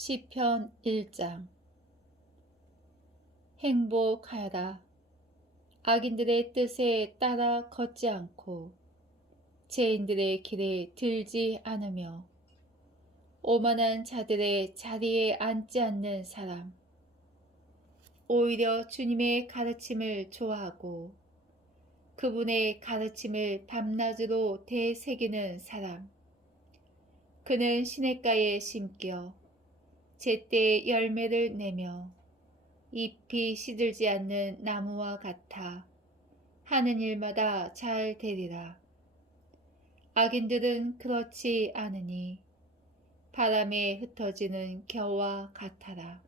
시편 1장. 행복하여라. 악인들의 뜻에 따라 걷지 않고 죄인들의 길에 들지 않으며 오만한 자들의 자리에 앉지 않는 사람. 오히려 주님의 가르침을 좋아하고 그분의 가르침을 밤낮으로 되새기는 사람. 그는 시냇가에 심겨 제때 열매를 내며 잎이 시들지 않는 나무와 같아 하는 일마다 잘 되리라. 악인들은 그렇지 않으니 바람에 흩어지는 겨와 같아라.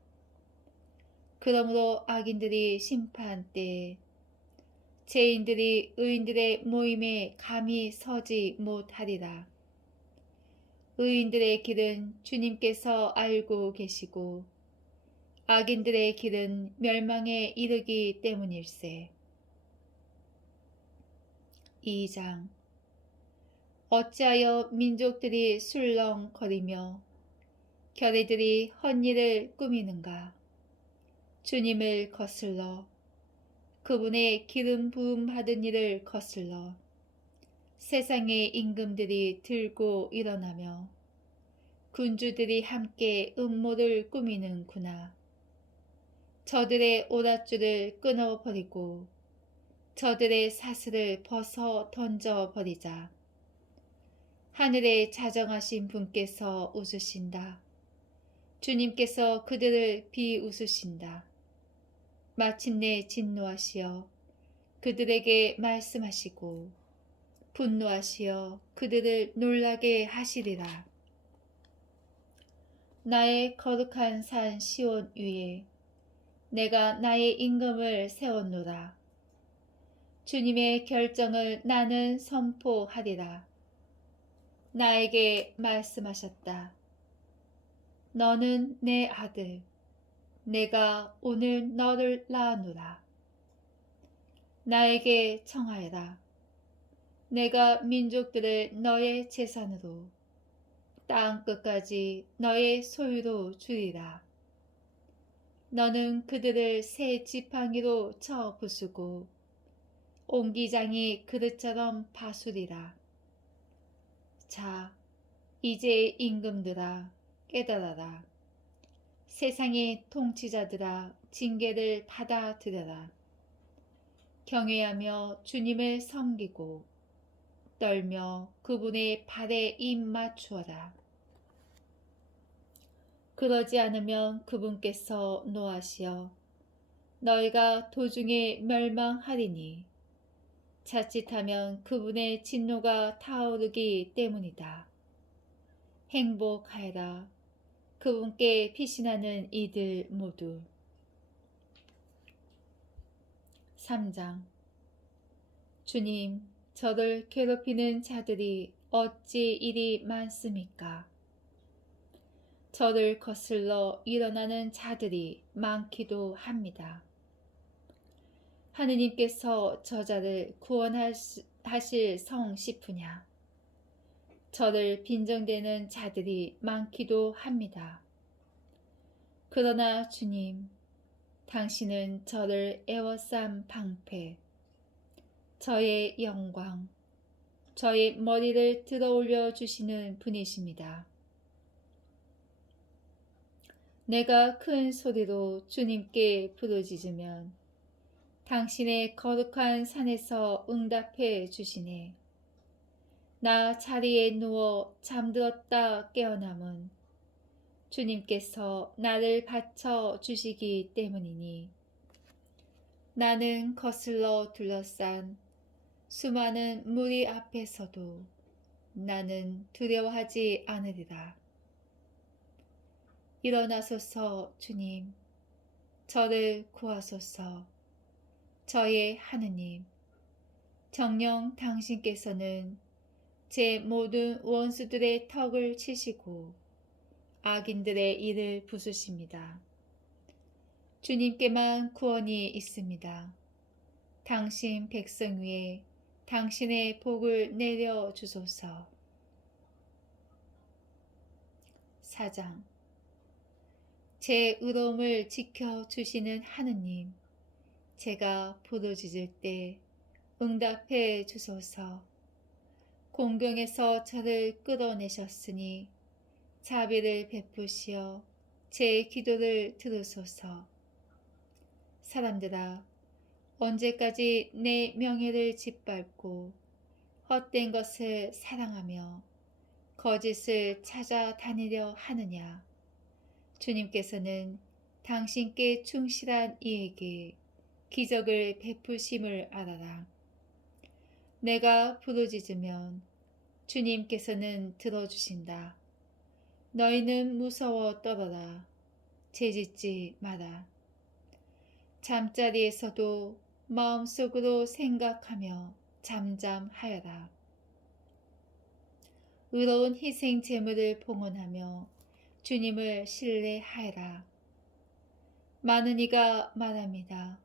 그러므로 악인들이 심판 때에 죄인들이 의인들의 모임에 감히 서지 못하리라. 의인들의 길은 주님께서 알고 계시고 악인들의 길은 멸망에 이르기 때문일세. 2장. 어찌하여 민족들이 술렁거리며 결의들이 헛일을 꾸미는가. 주님을 거슬러 그분의 기름 부음 받은 일을 거슬러 세상의 임금들이 들고 일어나며 군주들이 함께 음모를 꾸미는구나. 저들의 오랏줄을 끊어버리고 저들의 사슬을 벗어 던져버리자. 하늘에 자정하신 분께서 웃으신다. 주님께서 그들을 비웃으신다. 마침내 진노하시어 그들에게 말씀하시고 분노하시어 그들을 놀라게 하시리라. 나의 거룩한 산 시온 위에 내가 나의 임금을 세웠노라. 주님의 결정을 나는 선포하리라. 나에게 말씀하셨다. 너는 내 아들, 내가 오늘 너를 낳아노라. 나에게 청하여라. 내가 민족들을 너의 재산으로 땅 끝까지 너의 소유로 주리라. 너는 그들을 새 지팡이로 쳐 부수고 옹기장이 그릇처럼 바수리라. 자, 이제 임금들아 깨달아라. 세상의 통치자들아 징계를 받아들여라. 경외하며 주님을 섬기고 떨며 그분의 발에 입 맞추어라. 그러지 않으면 그분께서 노하시어 너희가 도중에 멸망하리니 자칫하면 그분의 진노가 타오르기 때문이다. 행복하여라. 그분께 피신하는 이들 모두. 3장. 주님, 저를 괴롭히는 자들이 어찌 이리 많습니까? 저를 거슬러 일어나는 자들이 많기도 합니다. 하느님께서 저자를 구원하실 성 싶으냐? 저를 빈정대는 자들이 많기도 합니다. 그러나 주님, 당신은 저를 애워싼 방패, 저의 영광, 저의 머리를 들어올려 주시는 분이십니다. 내가 큰 소리로 주님께 부르짖으면 당신의 거룩한 산에서 응답해 주시네. 나 자리에 누워 잠들었다 깨어남은 주님께서 나를 받쳐 주시기 때문이니 나는 거슬러 둘러싼 수많은 무리 앞에서도 나는 두려워하지 않으리라. 일어나소서 주님, 저를 구하소서. 저의 하느님, 정녕 당신께서는 제 모든 원수들의 턱을 치시고 악인들의 일을 부수십니다. 주님께만 구원이 있습니다. 당신 백성 위에 당신의 복을 내려 주소서. 4장. 제 의로움을 지켜주시는 하느님, 제가 부르짖을 때 응답해 주소서. 공경에서 저를 끌어내셨으니 자비를 베푸시어 제 기도를 들으소서. 사람들아, 언제까지 내 명예를 짓밟고 헛된 것을 사랑하며 거짓을 찾아다니려 하느냐. 주님께서는 당신께 충실한 이에게 기적을 베푸심을 알아라. 내가 부르짖으면 주님께서는 들어주신다. 너희는 무서워 떨어라. 죄짓지 마라. 잠자리에서도 마음속으로 생각하며 잠잠하여라. 의로운 희생 제물을 봉헌하며 주님을 신뢰하여라. 많은 이가 말합니다.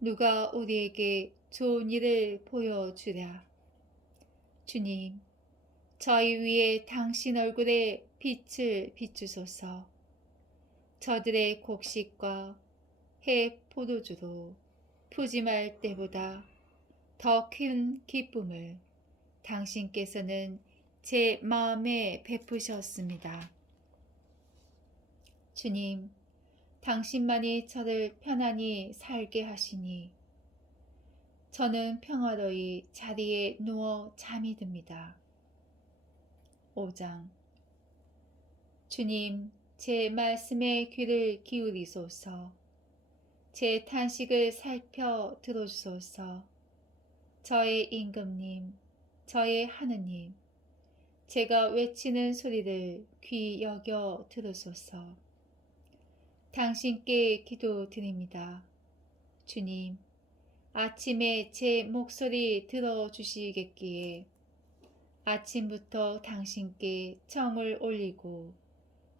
누가 우리에게 좋은 일을 보여주랴. 주님, 저희 위에 당신 얼굴에 빛을 비추소서. 저들의 곡식과 해 포도주로 푸짐할 때보다 더 큰 기쁨을 당신께서는 제 마음에 베푸셨습니다. 주님, 당신만이 저를 편안히 살게 하시니 저는 평화로이 자리에 누워 잠이 듭니다. 5장. 주님, 제 말씀에 귀를 기울이소서. 제 탄식을 살펴 들어주소서. 저의 임금님, 저의 하느님, 제가 외치는 소리를 귀 여겨 들으소서. 당신께 기도드립니다. 주님, 아침에 제 목소리 들어주시겠기에 아침부터 당신께 청을 올리고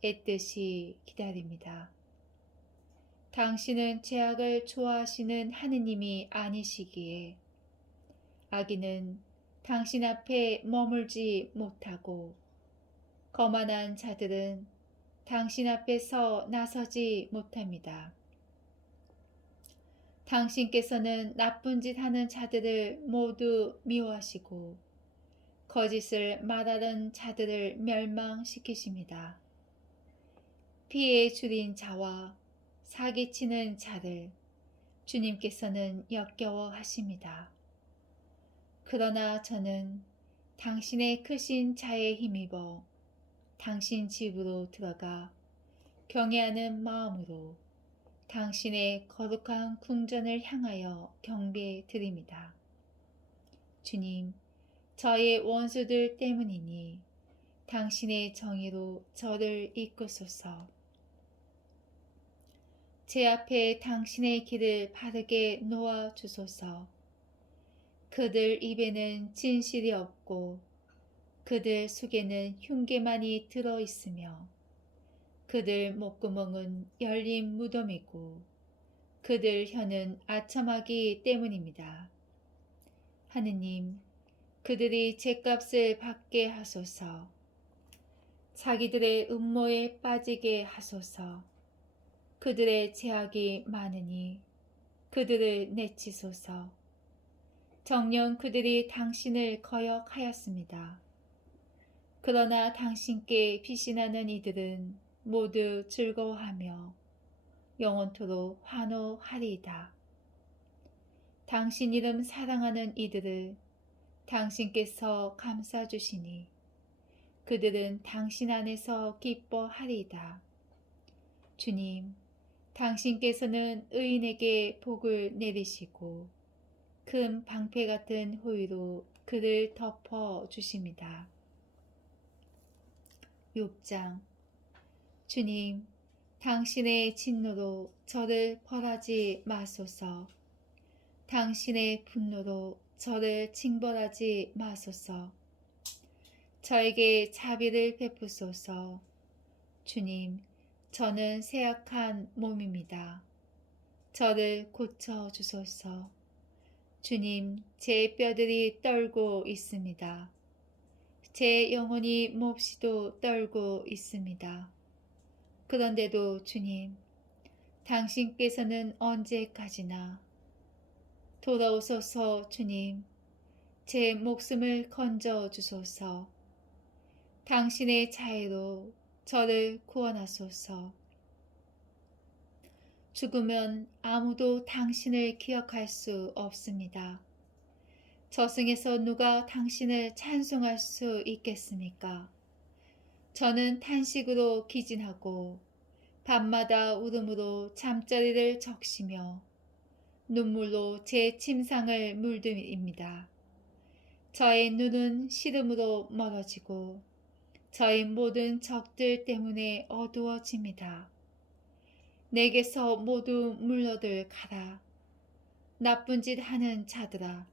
애뜻이 기다립니다. 당신은 죄악을 좋아하시는 하느님이 아니시기에 악인은 당신 앞에 머물지 못하고 거만한 자들은 당신 앞에서 나서지 못합니다. 당신께서는 나쁜 짓 하는 자들을 모두 미워하시고 거짓을 말하는 자들을 멸망시키십니다. 피해 줄인 자와 사기치는 자를 주님께서는 역겨워 하십니다. 그러나 저는 당신의 크신 자에 힘입어 당신 집으로 들어가 경외하는 마음으로 당신의 거룩한 궁전을 향하여 경배 드립니다. 주님, 저의 원수들 때문이니 당신의 정의로 저를 이끄소서. 제 앞에 당신의 길을 바르게 놓아 주소서. 그들 입에는 진실이 없고 그들 속에는 흉계만이 들어 있으며 그들 목구멍은 열린 무덤이고 그들 혀는 아첨하기 때문입니다. 하느님, 그들이 죗값을 받게 하소서. 자기들의 음모에 빠지게 하소서. 그들의 죄악이 많으니 그들을 내치소서. 정녕 그들이 당신을 거역하였습니다. 그러나 당신께 피신하는 이들은 모두 즐거워하며 영원토록 환호하리이다. 당신 이름 사랑하는 이들을 당신께서 감싸주시니 그들은 당신 안에서 기뻐하리이다. 주님, 당신께서는 의인에게 복을 내리시고 큰 방패 같은 호위로 그를 덮어 주십니다. 6장. 주님, 당신의 진노로 저를 벌하지 마소서. 당신의 분노로 저를 징벌하지 마소서. 저에게 자비를 베푸소서. 주님, 저는 쇠약한 몸입니다. 저를 고쳐 주소서. 주님, 제 뼈들이 떨고 있습니다. 제 영혼이 몹시도 떨고 있습니다. 그런데도 주님, 당신께서는 언제까지나 돌아오소서. 주님, 제 목숨을 건져 주소서. 당신의 자애로 저를 구원하소서. 죽으면 아무도 당신을 기억할 수 없습니다. 저승에서 누가 당신을 찬송할 수 있겠습니까? 저는 탄식으로 기진하고 밤마다 울음으로 잠자리를 적시며 눈물로 제 침상을 물들입니다. 저의 눈은 시름으로 멀어지고 저의 모든 적들 때문에 어두워집니다. 내게서 모두 물러들 가라. 나쁜 짓 하는 자들아,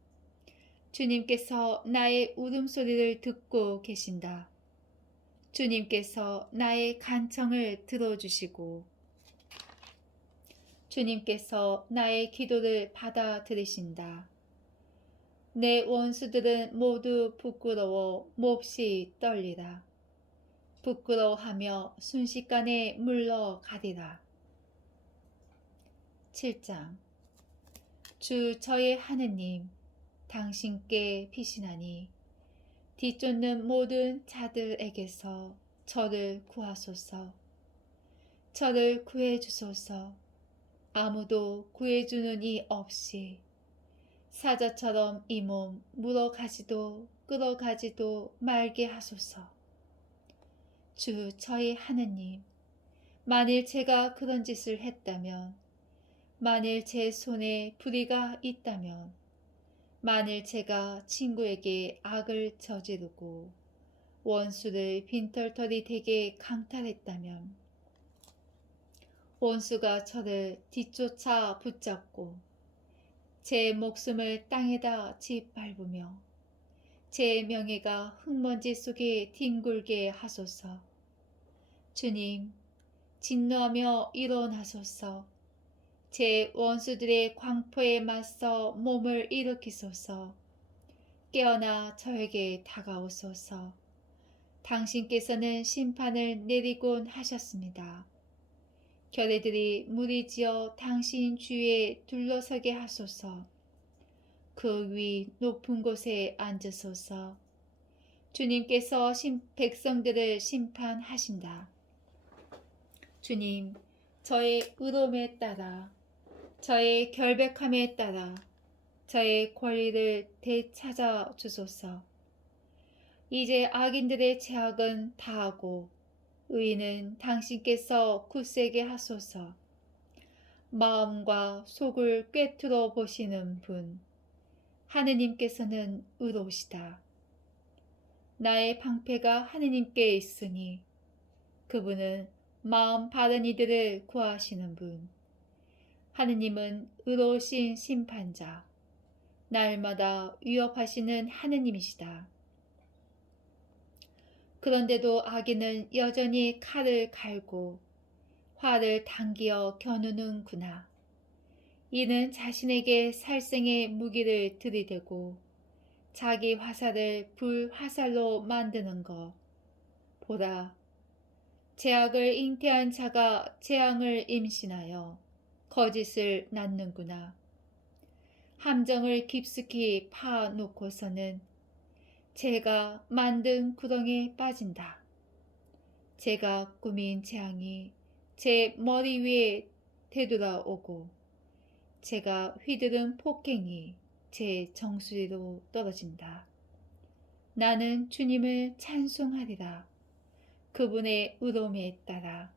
주님께서 나의 울음소리를 듣고 계신다. 주님께서 나의 간청을 들어주시고 주님께서 나의 기도를 받아들이신다. 내 원수들은 모두 부끄러워 몹시 떨리라. 부끄러워하며 순식간에 물러가리라. 7장. 주 저의 하느님, 당신께 피신하니 뒤쫓는 모든 자들에게서 저를 구하소서. 저를 구해주소서. 아무도 구해주는 이 없이 사자처럼 이 몸 물어가지도 끌어가지도 말게 하소서. 주 저의 하느님, 만일 제가 그런 짓을 했다면, 만일 제 손에 불의가 있다면, 만일 제가 친구에게 악을 저지르고 원수를 빈털터리 되게 강탈했다면, 원수가 저를 뒤쫓아 붙잡고 제 목숨을 땅에다 짓밟으며 제 명예가 흙먼지 속에 뒹굴게 하소서. 주님, 진노하며 일어나소서. 제 원수들의 광포에 맞서 몸을 일으키소서. 깨어나 저에게 다가오소서. 당신께서는 심판을 내리곤 하셨습니다. 결의들이 무리지어 당신 주위에 둘러서게 하소서. 그 위 높은 곳에 앉으소서. 주님께서 백성들을 심판하신다. 주님, 저의 의로움에 따라, 저의 결백함에 따라 저의 권리를 되찾아 주소서. 이제 악인들의 제약은 다하고 의인은 당신께서 굳세게 하소서. 마음과 속을 꿰뚫어 보시는 분, 하느님께서는 의로우시다. 나의 방패가 하느님께 있으니 그분은 마음 바른 이들을 구하시는 분. 하느님은 의로우신 심판자, 날마다 위협하시는 하느님이시다. 그런데도 악인은 여전히 칼을 갈고 화를 당기어 겨누는구나. 이는 자신에게 살생의 무기를 들이대고 자기 화살을 불화살로 만드는 것. 보라, 죄악을 잉태한 자가 재앙을 임신하여 거짓을 낳는구나. 함정을 깊숙이 파놓고서는 제가 만든 구덩이에 빠진다. 제가 꾸민 재앙이 제 머리 위에 되돌아오고 제가 휘두른 폭행이 제 정수리로 떨어진다. 나는 주님을 찬송하리라. 그분의 의로움에 따라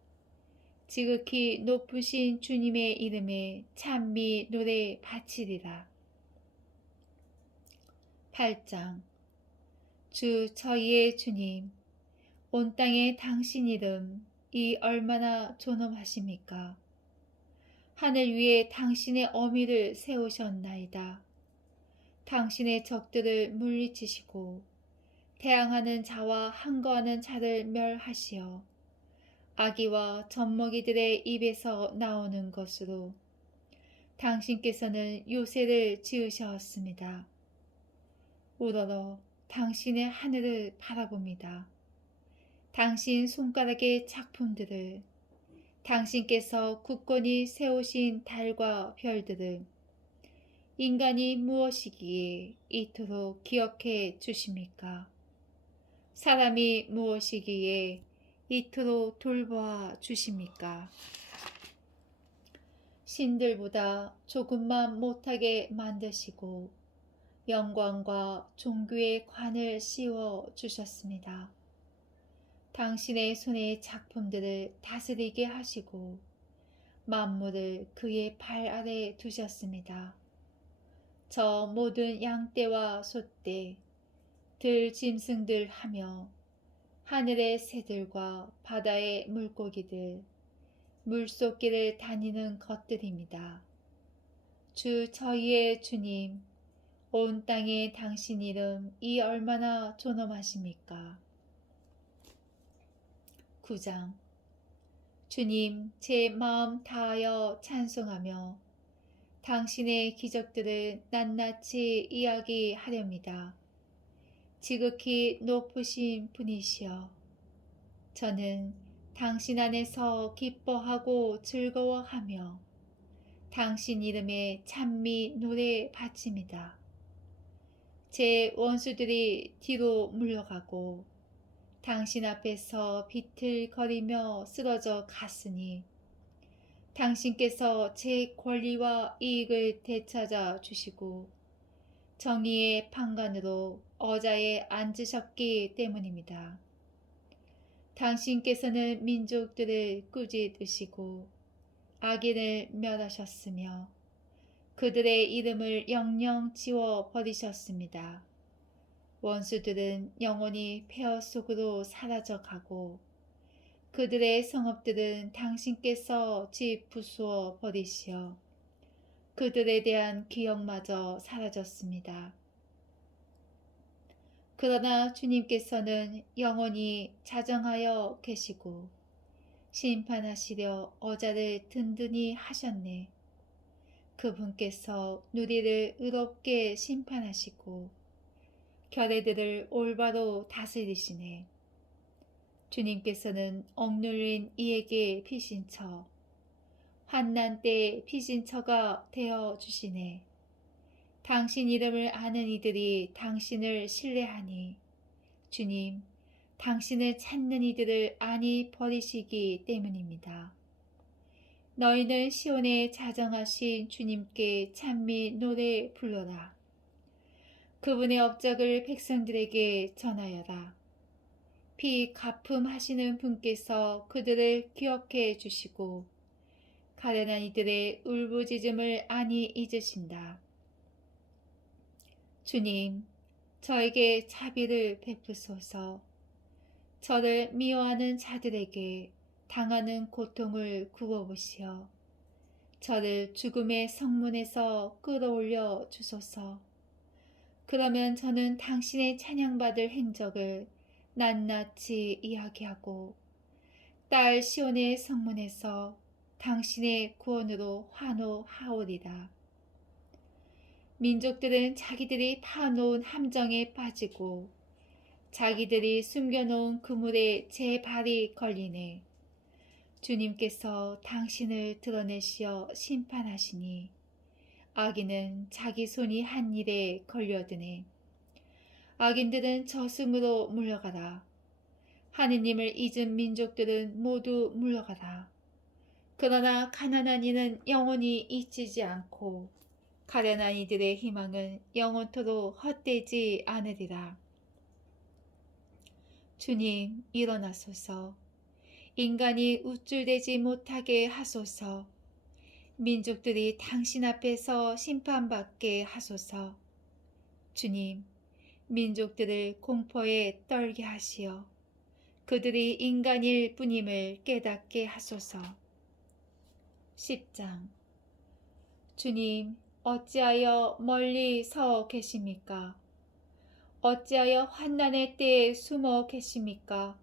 지극히 높으신 주님의 이름에 찬미 노래 바치리라. 8장. 주 저희의 주님, 온 땅에 당신 이름이 얼마나 존엄하십니까? 하늘 위에 당신의 어미를 세우셨나이다. 당신의 적들을 물리치시고 대항하는 자와 항거하는 자를 멸하시어 아기와 젖먹이들의 입에서 나오는 것으로 당신께서는 요새를 지으셨습니다. 우러러 당신의 하늘을 바라봅니다. 당신 손가락의 작품들을 당신께서 굳건히 세우신 달과 별들을 인간이 무엇이기에 이토록 기억해 주십니까? 사람이 무엇이기에 이토록 돌보아 주십니까? 신들보다 조금만 못하게 만드시고 영광과 존귀의 관을 씌워 주셨습니다. 당신의 손의 작품들을 다스리게 하시고 만물을 그의 발 아래 두셨습니다. 저 모든 양떼와 소떼, 들 짐승들 하며 하늘의 새들과 바다의 물고기들, 물속길을 다니는 것들입니다. 주 저희의 주님, 온 땅에 당신 이름 이 얼마나 존엄하십니까? 9장. 주님, 제 마음 다하여 찬송하며 당신의 기적들을 낱낱이 이야기하렵니다. 지극히 높으신 분이시여, 저는 당신 안에서 기뻐하고 즐거워하며 당신 이름에 찬미 노래 바칩니다. 제 원수들이 뒤로 물러가고 당신 앞에서 비틀거리며 쓰러져 갔으니 당신께서 제 권리와 이익을 되찾아 주시고 정의의 판관으로 어자에 앉으셨기 때문입니다. 당신께서는 민족들을 꾸짖으시고 악인을 멸하셨으며 그들의 이름을 영영 지워 버리셨습니다. 원수들은 영원히 폐허 속으로 사라져 가고 그들의 성읍들은 당신께서 짓부수어 버리시어 그들에 대한 기억마저 사라졌습니다. 그러나 주님께서는 영원히 자정하여 계시고 심판하시려 어자를 든든히 하셨네. 그분께서 누리를 의롭게 심판하시고 결례들을 올바로 다스리시네. 주님께서는 억눌린 이에게 피신처, 환난 때에 피신처가 되어 주시네. 당신 이름을 아는 이들이 당신을 신뢰하니 주님, 당신을 찾는 이들을 안이 버리시기 때문입니다. 너희는 시온에 자정하신 주님께 찬미 노래 불러라. 그분의 업적을 백성들에게 전하여라. 피 갚음하시는 분께서 그들을 기억해 주시고 가련한 이들의 울부짖음을 안이 잊으신다. 주님, 저에게 자비를 베푸소서. 저를 미워하는 자들에게 당하는 고통을 구워보시어 저를 죽음의 성문에서 끌어올려 주소서. 그러면 저는 당신의 찬양받을 행적을 낱낱이 이야기하고 딸 시온의 성문에서 당신의 구원으로 환호하오리라. 민족들은 자기들이 파놓은 함정에 빠지고 자기들이 숨겨놓은 그물에 제 발이 걸리네. 주님께서 당신을 드러내시어 심판하시니 악인은 자기 손이 한 일에 걸려드네. 악인들은 저승으로 물러가라. 하느님을 잊은 민족들은 모두 물러가라. 그러나 가난한 이는 영원히 잊히지 않고 가련한 이들의 희망은 영원토록 헛되지 않으리라. 주님, 일어나소서. 인간이 우쭐대지 못하게 하소서. 민족들이 당신 앞에서 심판받게 하소서. 주님, 민족들을 공포에 떨게 하시어 그들이 인간일 뿐임을 깨닫게 하소서. 10장. 주님, 어찌하여 멀리 서 계십니까? 어찌하여 환난의 때에 숨어 계십니까?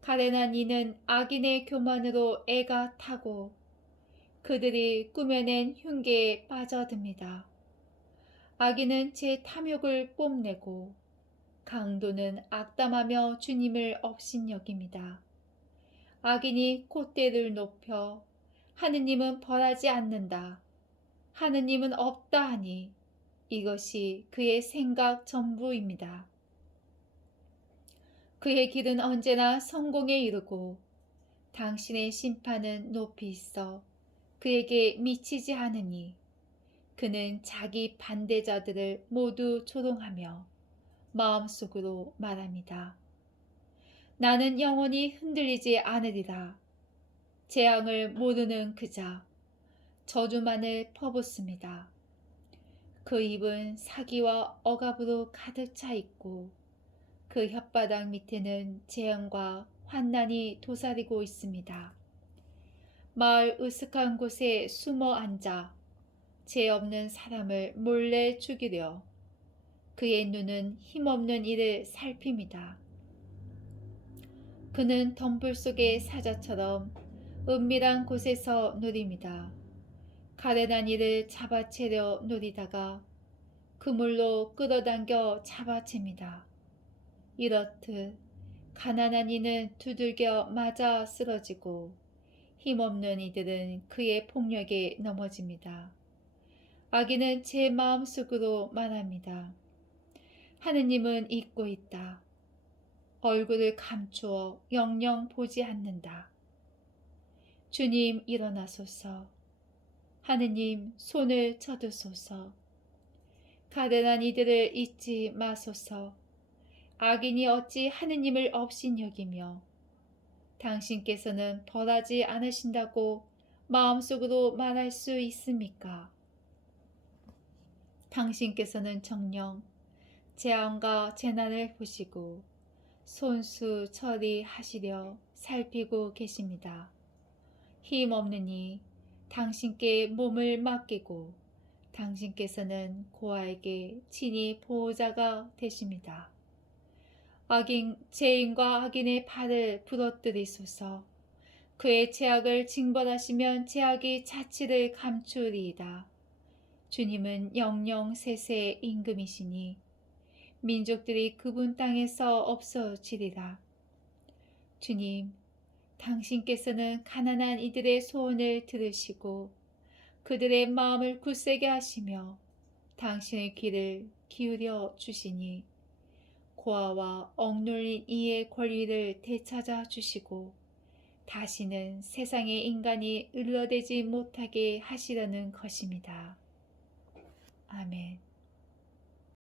가련한 이는 악인의 교만으로 애가 타고 그들이 꾸며낸 흉계에 빠져듭니다. 악인은 제 탐욕을 뽐내고 강도는 악담하며 주님을 업신여깁니다. 악인이 콧대를 높여 하느님은 벌하지 않는다, 하느님은 없다 하니 이것이 그의 생각 전부입니다. 그의 길은 언제나 성공에 이르고 당신의 심판은 높이 있어 그에게 미치지 않으니 그는 자기 반대자들을 모두 조롱하며 마음속으로 말합니다. 나는 영원히 흔들리지 않으리라. 재앙을 모르는 그자 저주만을 퍼붓습니다. 그 입은 사기와 억압으로 가득 차 있고 그 혓바닥 밑에는 재앙과 환난이 도사리고 있습니다. 마을 으슥한 곳에 숨어 앉아 죄 없는 사람을 몰래 죽이려 그의 눈은 힘없는 이를 살핍니다. 그는 덤불 속의 사자처럼 은밀한 곳에서 누립니다. 가련한 이를 잡아채려 누리다가 그물로 끌어당겨 잡아챕니다. 이렇듯 가난한 이는 두들겨 맞아 쓰러지고 힘없는 이들은 그의 폭력에 넘어집니다. 악인은 제 마음속으로 말합니다. 하느님은 잊고 있다. 얼굴을 감추어 영영 보지 않는다. 주님 일어나소서. 하느님 손을 쳐드소서. 가련한 이들을 잊지 마소서. 악인이 어찌 하느님을 업신여기며 당신께서는 벌하지 않으신다고 마음속으로 말할 수 있습니까? 당신께서는 정녕 재앙과 재난을 보시고 손수 처리하시려 살피고 계십니다. 힘없는 이 당신께 몸을 맡기고 당신께서는 고아에게 친히 보호자가 되십니다. 죄인과 악인의 발을 부러뜨리소서. 그의 죄악을 징벌하시면 죄악이 자취를 감추리이다. 주님은 영영 세세의 임금이시니 민족들이 그분 땅에서 없어지리라. 주님, 당신께서는 가난한 이들의 소원을 들으시고 그들의 마음을 굳세게 하시며 당신의 귀를 기울여 주시니 고아와 억눌린 이의 권리를 되찾아 주시고 다시는 세상의 인간이 을러대지 못하게 하시려는 것입니다. 아멘.